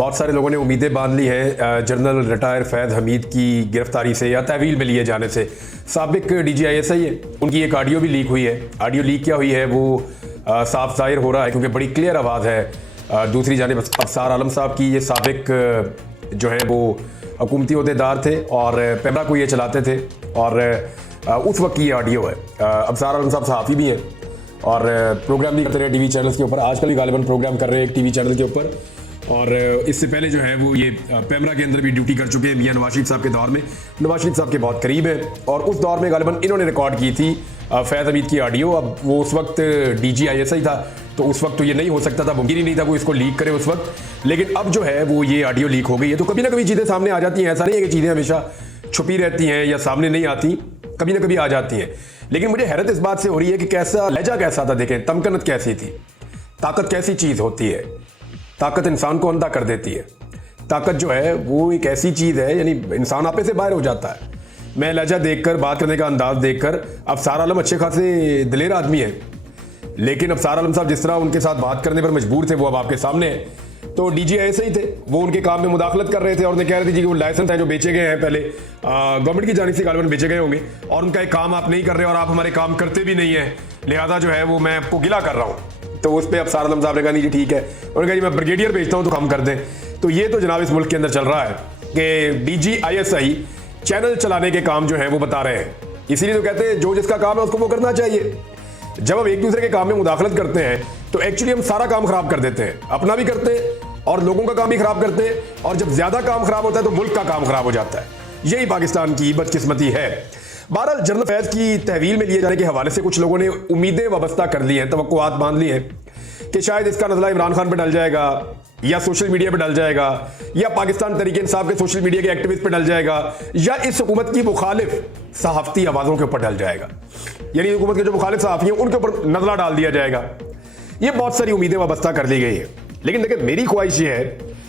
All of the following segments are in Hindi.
बहुत सारे लोगों ने उम्मीदें बांध ली हैं जनरल रिटायर फैज़ हमीद की गिरफ्तारी से या तहवील में लिए जाने से। साबिक DGISI है, उनकी एक ऑडियो भी लीक हुई है। ऑडियो लीक क्या हुई है वो साफ जाहिर हो रहा है क्योंकि बड़ी क्लियर आवाज़ है। दूसरी जानिब अफसार आलम साहब की, ये साबिक जो है वो हुकूमती अहदेदार थे और पेमरा को ये चलाते थे और उस वक्त की ये ऑडियो है। अफसार आलम साहब सहाफ़ी भी हैं और प्रोग्राम भी करते रहे टीवी चैनल्स के ऊपर। आजकल भी गालिबन प्रोग्राम कर रहे हैं एक टीवी चैनल के ऊपर, और इससे पहले जो है वो ये पेमरा के अंदर भी ड्यूटी कर चुके हैं मियां नवाज शरीफ साहब के दौर में। नवाज शरीफ साहब के बहुत करीब है और उस दौर में गालिबन इन्होंने रिकॉर्ड की थी फैज़ हमीद की ऑडियो। अब वो उस वक्त DGISI था तो उस वक्त तो ये नहीं हो सकता था, मुमकिन ही नहीं था कोई इसको लीक करे उस वक्त। लेकिन अब जो है वो ये ऑडियो लीक हो गई है तो कभी ना कभी चीज़ें सामने आ जाती हैं। ऐसा नहीं है कि चीज़ें हमेशा छुपी रहती हैं या सामने नहीं आती, कभी ना कभी आ जाती हैं। लेकिन मुझे हैरत इस बात से हो रही है कि कैसा लहजा कैसा था, देखें तमकनत कैसी थी। ताकत कैसी चीज़ होती है, ताकत इंसान को अंधा कर देती है। ताकत जो है वो एक ऐसी चीज़ है, यानी इंसान आपे से बाहर हो जाता है। मैं लहजा देखकर, बात करने का अंदाज देखकर, अफसार आलम अच्छे खासे दिलेर आदमी है, लेकिन अफसार आलम साहब जिस तरह उनके साथ बात करने पर मजबूर थे वो अब आपके सामने है। तो DGISI थे, वो उनके काम में मुदाखलत कर रहे थे और उन्हें कह रहे थे जी कि वो लाइसेंस हैं जो बेचे गए हैं पहले गवर्नमेंट की जानिब से गालिबन बेचे गए होंगे और उनका एक काम आप नहीं कर रहे और आप हमारे काम करते भी नहीं है, लिहाजा जो है वो मैं आपको गिला कर रहा हूँ। तो उस पर अफसार आलम साहब ने कहा नहीं जी ठीक है, उन्होंने कहा जी मैं ब्रिगेडियर भेजता हूँ तो काम कर दें। तो ये तो जनाब इस मुल्क के अंदर चल रहा है कि DGISI चैनल चलाने के काम जो है वो बता रहे हैं। इसीलिए तो कहते हैं जो जिसका काम है उसको वो करना चाहिए। जब हम एक दूसरे के काम में मुदाखलत करते हैं तो एक्चुअली हम सारा काम खराब कर देते हैं, अपना भी करते हैं और लोगों का काम भी खराब करते हैं, और जब ज्यादा काम खराब होता है तो मुल्क का काम खराब हो जाता है। यही पाकिस्तान की बदकिस्मती है। बहरहाल जनरल फैज़ की तहवील में लिए जाने के हवाले से कुछ लोगों ने उम्मीदें वाबस्ता कर ली हैं, तवक्कुआत बांध ली हैं कि शायद इसका नज़ला इमरान खान पर डल जाएगा या सोशल मीडिया पर डल जाएगा या पाकिस्तान तहरीक इंसाफ के सोशल मीडिया के एक्टिविस्ट पर डल जाएगा या इस हुकूमत की मुखालिफ सहाफ़ती आवाज़ों के ऊपर डल जाएगा, यानी हुकूमत के जो मुखालिफ सहाफ़ी हैं उनके ऊपर नज़ला डाल दिया जाएगा। ये बहुत सारी उम्मीदें वाबस्ता कर ली गई है। लेकिन देखिए मेरी ख्वाहिश ये है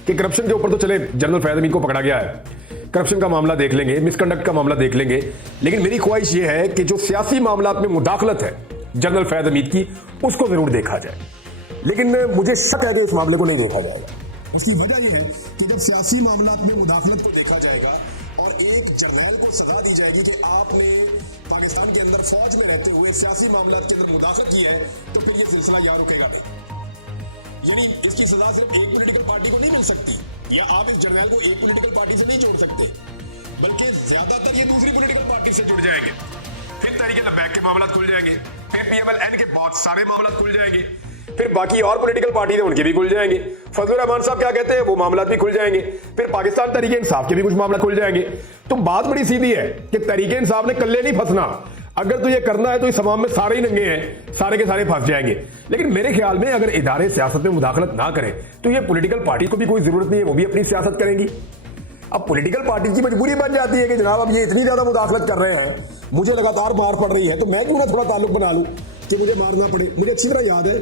कि करप्शन के ऊपर तो चले जनरल फैज़ हमीद को पकड़ा गया है, करप्शन का मामला देख लेंगे, मिसकंडक्ट का मामला देख लेंगे, लेकिन मेरी ख्वाहिश ये है कि जो सियासी मामलात में मुदाखलत है जनरल फैज़ हमीद की उसको जरूर देखा जाए। लेकिन मुझे शक है कि इस मामले को नहीं देखा जाएगा। उसकी वजह यह है कि जब सियासी मामलात में मुदाखलत को देखा जाएगा और एक जर्नल को सजा दी जाएगी कि आपने पाकिस्तान के अंदर फौज में रहते हुए सियासी मामलात के अंदर मुदाखलत की है, तो फिर ये सिलसिला यहाँ रुकेगा नहीं। यानी इसकी सजा सिर्फ एक पॉलिटिकल पार्टी को नहीं मिल सकती, या आप इस जर्नल को एक पॉलिटिकल पार्टी से नहीं जोड़ सकते, बल्कि ज्यादातर ये दूसरी पॉलिटिकल पार्टी से जुड़ जाएंगे। फिर तहरीक लबैक के मामला खुल जाएंगे, फिर PMLN के बहुत सारे मामला खुल जाएंगे, फिर बाकी और पॉलिटिकल पार्टी है उनके भी खुल जाएंगे। फजलुर रहमान साहब क्या कहते हैं वो मामला भी खुल जाएंगे, फिर पाकिस्तान तहरीक इंसाफ के भी कुछ मामला खुल जाएंगे। तो बात बड़ी सीधी है कि तहरीक इंसाफ ने कल्ले नहीं फंसना, अगर तो ये करना है तो इस तमाम में सारे ही नंगे हैं, सारे के सारे फंस जाएंगे। लेकिन मेरे ख्याल में अगर इदारे सियासत में मुदाखलत ना करें तो ये पॉलिटिकल पार्टी को भी कोई जरूरत नहीं है, वो भी अपनी सियासत करेंगी। अब पॉलिटिकल पार्टी की मजबूरी बन जाती है कि जनाब अब ये इतनी ज्यादा मुदाखलत कर रहे हैं, मुझे लगातार मार पड़ रही है, तो मैं क्यों ना थोड़ा ताल्लुक बना लूं कि मुझे मारना पड़े। मुझे अच्छी तरह याद है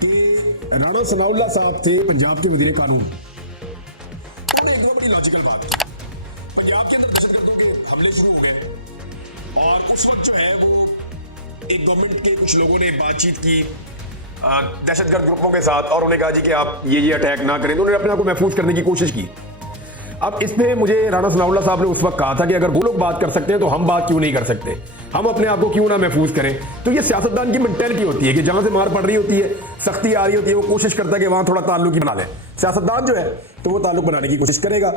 कि राणा सनाउल्लाह साहब थे पंजाब के वजीर कानून, उन्होंने एक बड़ी लॉजिकल बात की। पंजाब के अंदर दहशतगर्दों के हमले शुरू हो गए और उस वक्त जो है वो एक गवर्नमेंट के कुछ लोगों ने बातचीत की दहशतगर्द ग्रुपों के साथ और उन्हें कहा जी कि आप ये अटैक ना करें, तो उन्होंने अपने आप को महफूज करने की कोशिश की। अब इसमें मुझे राणा सनाउल्लाह साहब ने उस वक्त कहा था कि अगर वो लोग बात कर सकते हैं तो हम बात क्यों नहीं कर सकते, हम अपने आप को क्यों ना महफूज करें। तो ये सियासतदान की मेंटेलिटी होती है कि जहां से मार पड़ रही होती है, सख्ती आ रही होती है, वो कोशिश करता है कि वहां थोड़ा ताल्लुक ही बना ले। सियासतदान जो है तो वो ताल्लुक बनाने की कोशिश करेगा।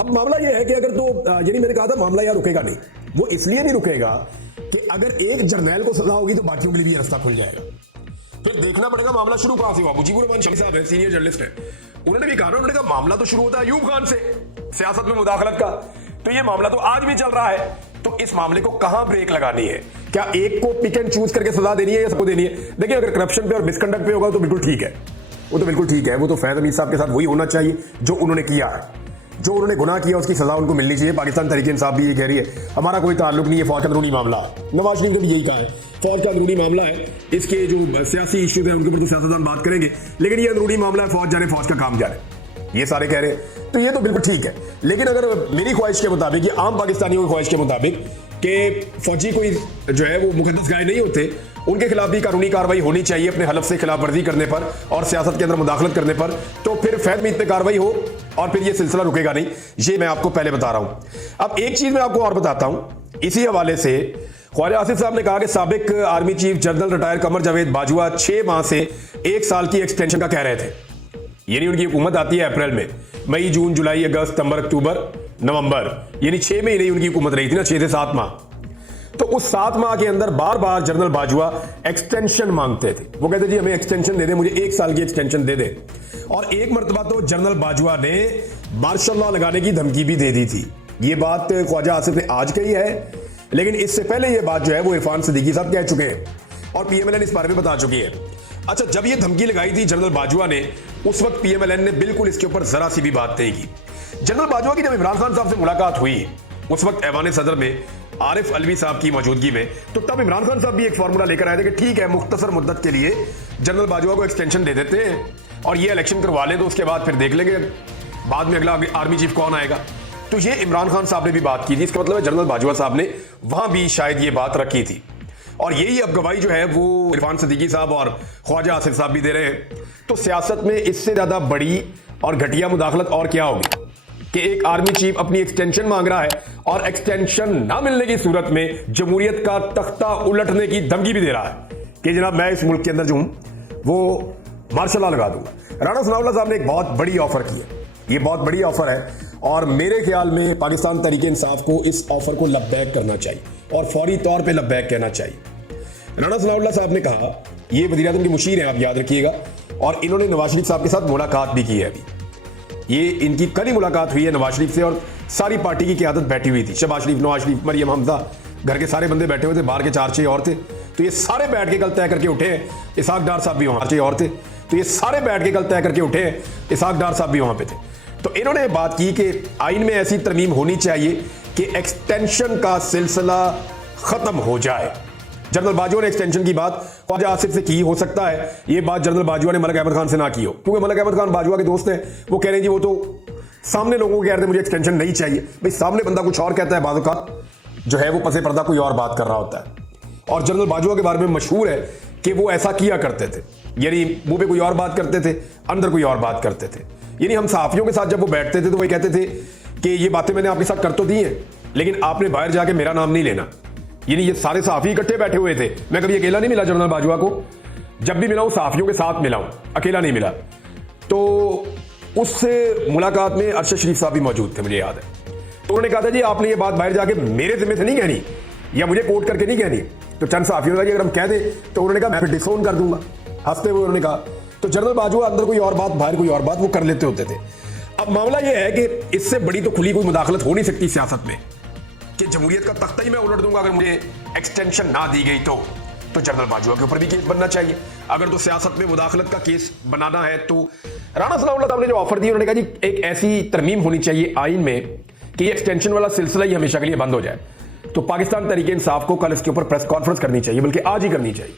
अब मामला ये है कि अगर तो यानी मैंने कहा था मामला यार रुकेगा नहीं, वो इसलिए नहीं रुकेगा कि अगर एक जर्नैल को सजा होगी तो बाकियों के लिए भी रास्ता खुल जाएगा। फिर देखना पड़ेगा मामला शुरू कहां से हुआ। मुजीबुर रहमान शमी साहब है, सीनियर जर्नलिस्ट है, उन्होंने भी कहा, उन्होंने कहा मामला तो शुरू होता है अयूब खान से, सियासत में मुदाखलत का, तो ये मामला तो आज भी चल रहा है। तो इस मामले को कहां ब्रेक लगानी है, क्या एक को पिक एंड चूज करके सजा देनी है या सबको देनी है। देखिए अगर करप्शन पे और मिसकंडक्ट पे होगा तो बिल्कुल ठीक है, वो तो बिल्कुल ठीक है, वो तो फैज़ हमीद साहब के साथ वही होना चाहिए जो उन्होंने किया है, जो उन्होंने गुनाह किया उसकी सजा उनको मिलनी चाहिए। पाकिस्तान तहरीक इंसाफ भी ये कह रही है हमारा कोई ताल्लुक नहीं है, फौज का अंदरूनी मामला है। नवाज शरीफ ने भी यही कहा है फौज का अंदरूनी मामला है, इसके जो सियासी इश्यूज हैं उनके ऊपर तो सियासतदान बात करेंगे, लेकिन ये अंदरूनी मामला है, फौज जाने, फौज का काम जाने, ये सारे कह रहे हैं। तो ये तो बिल्कुल ठीक है, लेकिन अगर मेरी ख्वाहिश के मुताबिक, आम पाकिस्तानियों की ख्वाहिश के मुताबिक कि फौजी कोई जो है वो मुकद्दस गाय नहीं होते उनके खिलाफ भी कानूनी कार्रवाई होनी चाहिए अपने हलफ से खिलाफ वर्जी करने पर और सियासत के अंदर मुदाखलत करने पर, तो फिर फैज़ हमीद पे कार्रवाई हो और फिर ये सिलसिला रुकेगा नहीं। ये मैं आपको पहले बता रहा हूं। अब एक चीज मैं आपको और बताता हूं इसी हवाले से। ख्वाजा आसिफ साहब ने कहा कि साबिक army chief general retire Qamar Javed Bajwa 6 माह से 1 साल की एक्सटेंशन का कह रहे थे। यानी उनकी हुकूमत आती है अप्रैल में, मई, जून, जुलाई, अगस्त, सितंबर, अक्टूबर, नवंबर, यानी 6 महीने उनकी हुकूमत रही थी ना, 6 से 7 माह। तो उस 7 माह के अंदर बार बार जनरल बाजवा एक्सटेंशन मांगते थे। वो कहते जी हमें एक्सटेंशन दे दे, मुझे 1 साल की एक्सटेंशन दे दे। और एक मरतबा तो जनरल बाजवा ने मार्शल लॉ लगाने की धमकी भी दे दी थी। ये बात ख्वाजा आसिफ ने आज कही है, लेकिन इससे पहले ये बात जो है वो इरफान सिद्दीकी साहब कह चुके हैं और पीएमएलएन इस बारे में बता चुकी है। अच्छा, जब ये धमकी लगाई थी जनरल बाजवा ने, उस वक्त पीएमएलएन ने बिल्कुल इसके ऊपर जरा सी भी बात नहीं की। जनरल बाजवा की जब इमरान खान साहब से मुलाकात हुई उस वक्त ऐवान सदर में आरिफ अलवी साहब की मौजूदगी में, तो तब इमरान खान साहब भी एक फार्मूला लेकर आए थे कि ठीक है, मुख्तसर मुद्दत के लिए जनरल बाजवा को एक्सटेंशन दे देते हैं और ये इलेक्शन करवा लें, तो उसके बाद फिर देख लेंगे बाद में अगला आर्मी चीफ कौन आएगा। तो ये इमरान खान साहब ने भी बात की थी। इसका मतलब है जनरल बाजवा साहब ने वहां भी शायद ये बात रखी थी और यही अब गवाही जो है वो इरफान सिद्दीकी साहब और ख्वाजा आसिफ साहब भी दे रहे हैं। तो सियासत में इससे ज्यादा बड़ी और घटिया मुदाखलत और क्या होगी कि एक आर्मी चीफ अपनी एक्सटेंशन मांग रहा है और एक्सटेंशन ना मिलने की सूरत में जमहूरियत का तख्ता उलटने की धमकी भी दे रहा है कि जनाब मैं इस मुल्क के अंदर जो हूं वो मार्शल लॉ लगा दूंगा। राणा सनाउल्लाह साहब ने एक बहुत बड़ी ऑफर की है, ये बहुत बड़ी ऑफर है और मेरे ख्याल में पाकिस्तान तहरीक इंसाफ को इस ऑफर को लब्बैक करना चाहिए और फौरी तौर पे लब्बैक कहना चाहिए। राणा सनाउल्लाह साहब ने कहा, ये वज़ीर आज़म के मुशीर हैं, आप याद रखिएगा, और इन्होंने नवाज शरीफ साहब के साथ मुलाकात भी की है। अभी ये इनकी कल ही मुलाकात हुई है नवाज शरीफ से और सारी पार्टी की क़यादत बैठी हुई थी। शहबाज शरीफ, नवाज शरीफ, मरियम हमजा, घर के सारे बंदे बैठे हुए थे, बाहर के 4-6 और थे। तो ये सारे बैठ के कल तय करके उठे हैं। इसहाक डार साहब भी वहां 4 और थे, तो ये सारे बैठ के कल तय करके उठे हैं। इसहाक डार साहब भी वहां पे थे। तो इन्होंने बात की कि आइन में ऐसी तरमीम होनी चाहिए कि एक्सटेंशन का सिलसिला खत्म हो जाए। जनरल बाजवा ने एक्सटेंशन की बात ख्वाजा आसिफ से की, हो सकता है ये बात जनरल बाजवा ने मलिक अहमद खान से ना की हो, क्योंकि मलिक अहमद खान बाजवा के दोस्त हैं। वो कह रहे हैं जी वो तो सामने लोगों को कह रहे थे मुझे एक्सटेंशन नहीं चाहिए। भाई सामने बंदा कुछ और कहता है, बाज़ औक़ात जो है वो पसे पर्दा कोई और बात कर रहा होता है। और जनरल बाजवा के बारे में मशहूर है कि वो ऐसा किया करते थे, यानी मुंह पे कोई और बात करते थे, अंदर कोई और बात करते थे। यानी हम सहाफ़ियों के साथ जब वो बैठते थे तो वही कहते थे कि ये बातें मैंने आपके साथ कर तो दी हैं, लेकिन आपने बाहर जाके मेरा नाम नहीं लेना। यानी ये सारे सहाफ़ी इकट्ठे बैठे हुए थे। मैं कभी अकेला नहीं मिला जनरल बाजवा को, जब भी मिला हूं सहाफ़ियों के साथ मिला हूं, अकेला नहीं मिला। तो उससे मुलाकात में अरशद शरीफ साहब भी मौजूद थे, मुझे याद है। तो उन्होंने कहा था जी आपने ये बात बाहर जाके मेरे ज़िम्मे से नहीं कहनी या मुझे कोट करके नहीं कहनी। तो चंद सहाफ़ियों ने कहा अगर हम कह दें तो उन्होंने कहा मैं फिर डिसोन कर दूंगा, हंसते हुए उन्होंने कहा। तो जनरल बाजवा अंदर कोई और बात बाहर कोई और बात वो कर लेते होते थे। अब मामला ये है कि इससे बड़ी तो खुली कोई मुदाखलत हो नहीं सकती सियासत में कि जमहूरियत का तख्ता ही मैं उलट दूंगा अगर मुझे एक्सटेंशन ना दी गई तो जनरल बाजवा के ऊपर भी केस बनना चाहिए। अगर तो सियासत में मुदाखलत का केस बनाना है तो राणा सनाउल्लाह साहब ने जो ऑफर दी, उन्होंने कहा जी एक ऐसी तरमीम होनी चाहिए आइन में कि एक्सटेंशन वाला सिलसिला ही हमेशा के लिए बंद हो जाए। तो पाकिस्तान तहरीक इंसाफ को कल इसके ऊपर प्रेस कॉन्फ्रेंस करनी चाहिए, बल्कि आज ही करनी चाहिए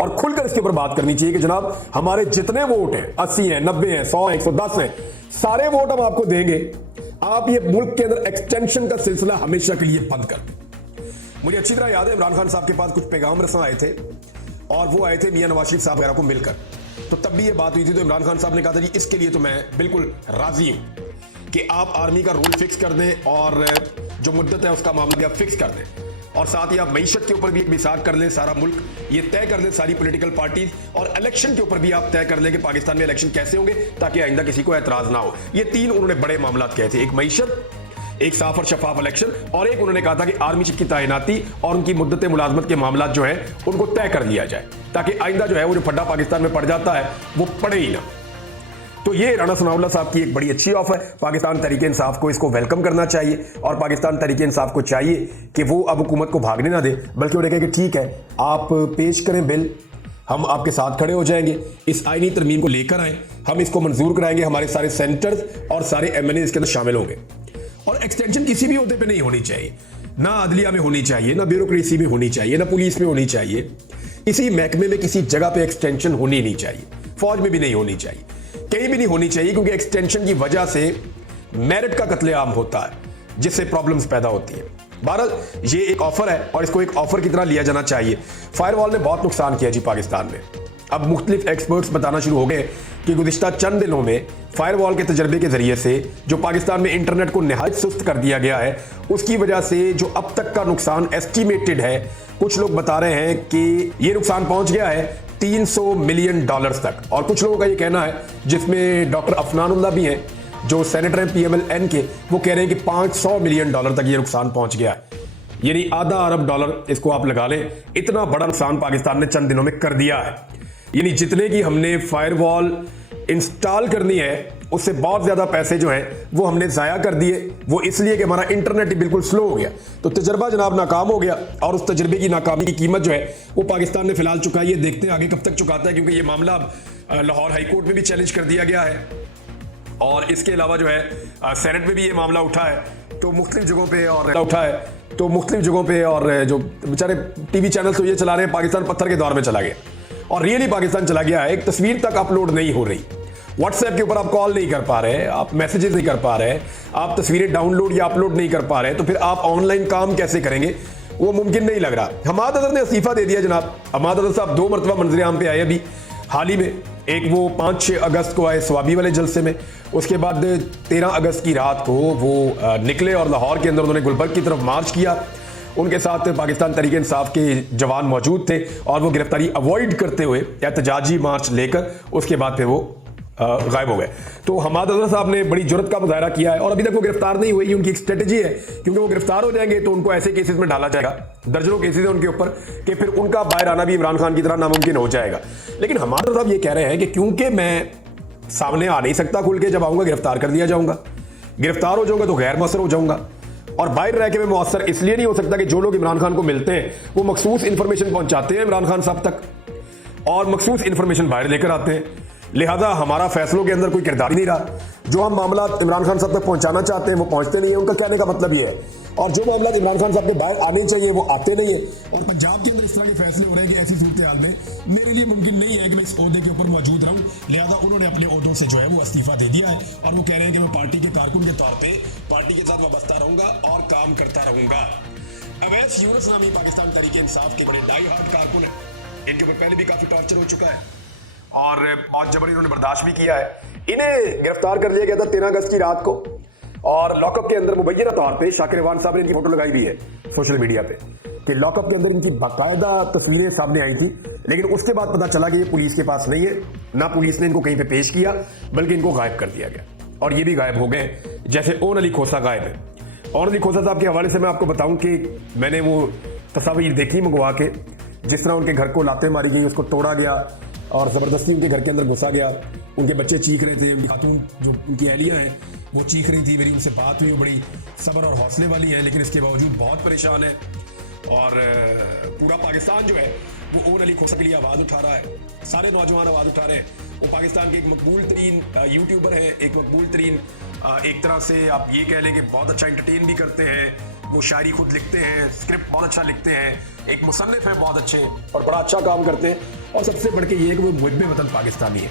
और खुलकर इसके ऊपर बात करनी चाहिए कि जनाब हमारे जितने वोट हैं, 80 हैं, 90 हैं, 100 हैं, 110 हैं, सारे वोट हम आपको देंगे, आप ये मुल्क के अंदर एक्सटेंशन का सिलसिला हमेशा के लिए बंद कर दें। मुझे अच्छी तरह याद है इमरान खान साहब के पास कुछ पैगाम रसा आए थे और वो आए थे मियां नवाज शरीफ साहब वगैरह को मिलकर। तो तब भी ये बात हुई थी, तो इमरान खान साहब ने कहा था जी इसके लिए तो मैं बिल्कुल राजी हूं कि आप आर्मी का रूल फिक्स कर दें और जो मुद्दत है उसका मामला भी आप फिक्स कर दें और साथ ही आप मईशत के ऊपर भी एक मिसाक कर लें, सारा मुल्क ये तय कर लें, सारी पॉलिटिकल पार्टीज, और इलेक्शन के ऊपर भी आप तय कर लें कि पाकिस्तान में इलेक्शन कैसे होंगे ताकि आइंदा किसी को एतराज ना हो। ये 3 उन्होंने बड़े मामला कहे थे, एक मईशत, एक साफ और शफाफ इलेक्शन और एक उन्होंने कहा था कि आर्मी चीफ की तैनाती और उनकी मुद्दत मुलाजमत के मामला जो है उनको तय कर लिया जाए ताकि आइंदा जो है वो जो फड्डा पाकिस्तान में पड़ जाता है वो पड़े ही ना। तो ये राणा सनाउल्लाह साहब की एक बड़ी अच्छी ऑफर है। पाकिस्तान तहरीक इंसाफ को इसको वेलकम करना चाहिए और पाकिस्तान तहरीक इंसाफ को चाहिए कि वो अब हुकूमत को भागने ना दे, बल्कि उन्हें कहे कि ठीक है आप पेश करें बिल, हम आपके साथ खड़े हो जाएंगे, इस आईनी तरमीम को लेकर आए, हम इसको मंजूर कराएंगे, हमारे सारे सेनेटर्स और सारे एमएनए इसके अंदर शामिल होंगे। और एक्सटेंशन किसी भी ओहदे पे नहीं होनी चाहिए, ना अदलिया में होनी चाहिए, ना ब्यूरोक्रेसी में होनी चाहिए, ना पुलिस में होनी चाहिए, किसी महकमे में किसी जगह पे एक्सटेंशन होनी नहीं चाहिए, फौज में भी नहीं होनी चाहिए, कहीं भी नहीं होनी चाहिए, क्योंकि एक्सटेंशन की वजह से मेरिट का कत्लेआम होता है जिससे प्रॉब्लम्स पैदा होती है। बहरहाल ये एक ऑफर है और इसको एक ऑफर की तरह लिया जाना चाहिए। फायरवॉल ने बहुत नुकसान किया जी पाकिस्तान में। अब मुख्तलिफ एक्सपर्ट्स बताना शुरू हो गए कि गुज़िश्ता चंद दिनों में फायरवॉल के तजर्बे के जरिए से जो पाकिस्तान में इंटरनेट को निहायत सुस्त कर दिया गया है, उसकी वजह से जो अब तक का नुकसान एस्टिमेटेड है, कुछ लोग बता रहे हैं कि ये नुकसान पहुंच गया है $300 मिलियन तक। और कुछ लोगों का ये कहना है, जिसमें डॉक्टर अफनानुल्लाह भी हैं जो सेनेटर हैं PMLN के, वो कह रहे हैं कि $500 मिलियन तक ये नुकसान पहुंच गया है। यानी $0.5 अरब इसको आप लगा लें, इतना बड़ा नुकसान पाकिस्तान ने चंद दिनों में कर दिया है। यानी जितने की हमने फायरवॉल इंस्टॉल करनी है, उससे बहुत ज्यादा पैसे जो हैं वो हमने जाया कर दिए। वो इसलिए कि हमारा इंटरनेट ही बिल्कुल स्लो हो गया। तो तजर्बा जनाब नाकाम हो गया और उस तजर्बे की नाकामी की कीमत जो है वो पाकिस्तान ने फिलहाल चुकाई है। देखते हैं आगे कब तक चुकाता है, क्योंकि ये मामला अब लाहौर हाई कोर्ट में भी चैलेंज कर दिया गया है और इसके अलावा जो है सेनेट में भी ये मामला उठा है, तो मुख्तलिफ जगहों पे और जो बेचारे टीवी चैनल तो ये चला रहे हैं पाकिस्तान पत्थर के दौर में चला गया और रियली पाकिस्तान चला गया है। एक तस्वीर तक अपलोड नहीं हो रही, व्हाट्सएप के ऊपर आप कॉल नहीं कर पा रहे, आप मैसेजेस नहीं कर पा रहे, आप तस्वीरें डाउनलोड या अपलोड नहीं कर पा रहे, तो फिर आप ऑनलाइन काम कैसे करेंगे, वो मुमकिन नहीं लग रहा। हमाद अजहर ने इस्तीफा दे दिया जनाब। हमाद अजहर साहब 2 मरतबा मंजर आम पे आए अभी हाल ही में। एक वो 5-6 अगस्त को आए स्वाबी वाले जलसे में, उसके बाद 13 अगस्त की रात को वो निकले और लाहौर के अंदर उन्होंने गुलबर्ग की तरफ मार्च किया। उनके साथ पाकिस्तान तहरीक इंसाफ के जवान मौजूद थे और वो गिरफ्तारी अवॉइड करते हुए एहतजाजी मार्च लेकर उसके बाद फिर वो गायब हो गए। तो हमाद अजहर साहब ने बड़ी जुर्रत का मुजाहरा किया है और अभी तक वो गिरफ्तार नहीं हुए। ये उनकी एक स्ट्रेटजी है, क्योंकि वो गिरफ्तार हो जाएंगे तो उनको ऐसे केसेस में डाला जाएगा, दर्जनों केसेस है उनके ऊपर, कि फिर उनका बाहर आना भी इमरान खान की तरह नामुमकिन हो जाएगा। लेकिन हमाद अजहर साहब ये कह रहे हैं कि क्योंकि मैं सामने आ नहीं सकता खुल के, जब आऊंगा गिरफ्तार कर दिया जाऊंगा, गिरफ्तार हो जाऊंगा तो गैर मौसर हो जाऊंगा, और बाहर रह के मैं मौसर इसलिए नहीं हो सकता कि जो लोग इमरान खान को मिलते हैं वो मखसूस इंफॉर्मेशन पहुंचाते हैं इमरान खान साहब तक और मखसूस इंफॉर्मेशन बाहर लेकर आते हैं। लिहाजा हमारा फैसलों के अंदर कोई किरदार ही नहीं रहा। जो हम मामला इमरान खान साहब तक पहुंचाना चाहते हैं वो पहुंचते नहीं है। उनका कहने का मतलब ये है, और जो मामला इमरान खान साहब के बाहर आने चाहिए वो आते नहीं है। और पंजाब के अंदर इस तरह के फैसले हो रहे हैं कि ऐसी सूरत हाल में मेरे लिए मुमकिन नहीं है कि मैं इस ओहदे के ऊपर मौजूद रहूं। लिहाजा उन्होंने अपने ओहदों से जो है वो इस्तीफा दे दिया है और वो कह रहे हैं कि मैं पार्टी के कारकुन के तौर पे पार्टी के साथ वाबस्ता रहूंगा और काम करता रहूंगा। अवैस यूनुस नामी पाकिस्तान तहरीक इंसाफ के बड़े डाई हार्ड कारकुन है। इनके ऊपर पहले भी काफी टॉर्चर हो चुका है और बहुत जबर इन्होंने बर्दाश्त भी किया है। इन्हें गिरफ्तार कर लिया गया था 13 अगस्त की रात को और लॉकअप के अंदर मुबैना तौर पे शाकिर रवान साहब ने इनकी फोटो लगाई हुई है सोशल मीडिया पे कि लॉकअप के अंदर इनकी बाकायदा तस्वीरें सामने आई थी। लेकिन उसके बाद पता चला कि ये पुलिस के पास नहीं है, ना पुलिस ने इनको कहीं पे पेश किया, बल्कि इनको गायब कर दिया गया और ये भी गायब हो गए जैसे ओन अली खोसा गायब है। ओन अली खोसा साहब के हवाले से मैं आपको बताऊं कि मैंने वो तस्वीर देखी मंगवा के, जिस तरह उनके घर को लाते मारी गई, उसको तोड़ा गया और ज़बरदस्ती उनके घर के अंदर घुसा गया। उनके बच्चे चीख रहे थे, उनकी खातून जो उनकी अहलिया हैं वो चीख रही थी। मेरी उनसे बात हुई, वो बड़ी सब्र और हौसले वाली है, लेकिन इसके बावजूद बहुत परेशान है। और पूरा पाकिस्तान जो है वो ओन अली खोसा के लिए आवाज़ उठा रहा है। सारे नौजवान आवाज़ उठा रहे हैं। वो पाकिस्तान के एक मकबूल तरीन यूट्यूबर हैं, एक मकबूल तरीन एक तरह से आप ये कह लें कि बहुत अच्छा एंटरटेन भी करते हैं। वो शायरी खुद लिखते हैं, स्क्रिप्ट बहुत अच्छा लिखते हैं, एक मुसन्निफ है बहुत अच्छे और बड़ा अच्छा काम करते हैं। और सबसे बढ़ के ये है कि वो मुहिब्बे वतन पाकिस्तानी है।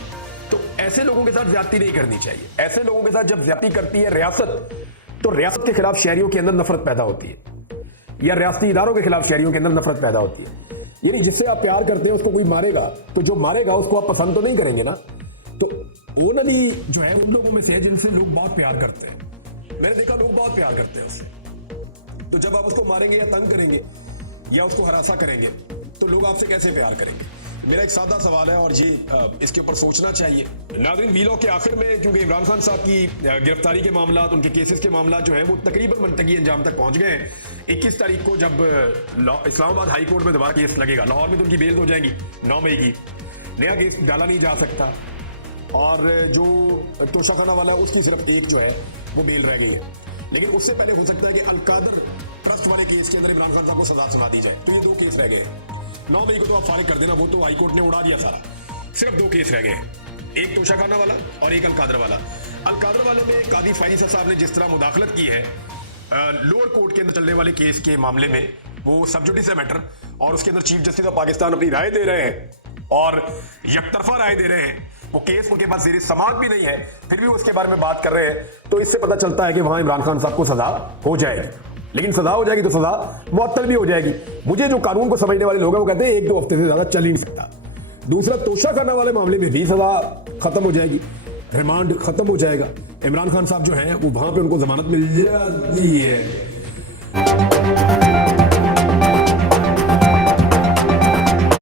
तो ऐसे लोगों के साथ ज्यादती नहीं करनी चाहिए। ऐसे लोगों के साथ जब ज्यादती करती है रियासत, तो रियासत के खिलाफ शहरियों के अंदर नफरत पैदा होती है, या रियासती इदारों के खिलाफ शहरियों के अंदर नफरत पैदा होती है। यानी जिससे आप प्यार करते हैं उसको कोई मारेगा तो जो मारेगा उसको आप पसंद तो नहीं करेंगे ना। तो ओन अली जो है उन लोगों में से है जिनसे लोग बहुत प्यार करते हैं। मैंने देखा लोग बहुत प्यार करते हैं उससे। तो जब आप उसको मारेंगे या तंग करेंगे या उसको हरासा करेंगे तो लोग आपसे कैसे प्यार करेंगे? मेरा एक सादा सवाल है और ये इसके ऊपर सोचना चाहिए। नाज़रीन, वीलॉग के आखिर में क्योंकि इमरान खान साहब की गिरफ्तारी के मामला, उनके केसेस के मामला जो है वो तकरीबन मंतकी अंजाम तक पहुंच गए हैं। 21 तारीख को जब इस्लामाबाद हाई कोर्ट में दोबारा केस लगेगा, लाहौर में तो उनकी बेल हो जाएगी 9 मई की, नया केस डाला नहीं जा सकता और जो तोशाखाना वाला है उसकी सिर्फ एक जो है वो बेल रह गई है। लेकिन उससे पहले हो सकता है कि अलकादर ट्रस्ट वाले केस के अंदर इमरान खान साहब को सजा सुना दी जाए। तो ये 2 केस रह गए। 9 मई को तो आप फारिग कर देना, वो तो हाई कोर्ट ने उड़ा दिया सारा। सिर्फ 2 केस रह गए, एक तोशाखाना वाला और एक अलकादर वाला। अलकादर वाले में कादी फाइज साहब ने जिस तरह मुदाखलत की है लोअर कोर्ट के अंदर चलने वाले केस के मामले में, वो सब जुडिस मैटर, और उसके अंदर चीफ जस्टिस ऑफ पाकिस्तान अपनी राय दे रहे हैं और यकतरफा राय दे रहे हैं। वो केस उनके पास ज़ेरे समाअत भी नहीं है, फिर भी उसके बारे में बात कर रहे हैं। तो इससे पता चलता है कि वहां इमरान खान साहब को सजा हो जाएगी। लेकिन सजा हो जाएगी तो सजा मुअत्तल भी हो जाएगी। मुझे जो कानून को समझने वाले लोग हैं वो कहते हैं 1-2 हफ्ते से ज्यादा चल ही नहीं सकता। दूसरा, तोशाखाना वाले मामले में भी सजा खत्म हो जाएगी, रिमांड खत्म हो जाएगा। इमरान खान साहब जो हैं वो वहां पे उनको जमानत मिल जाती है।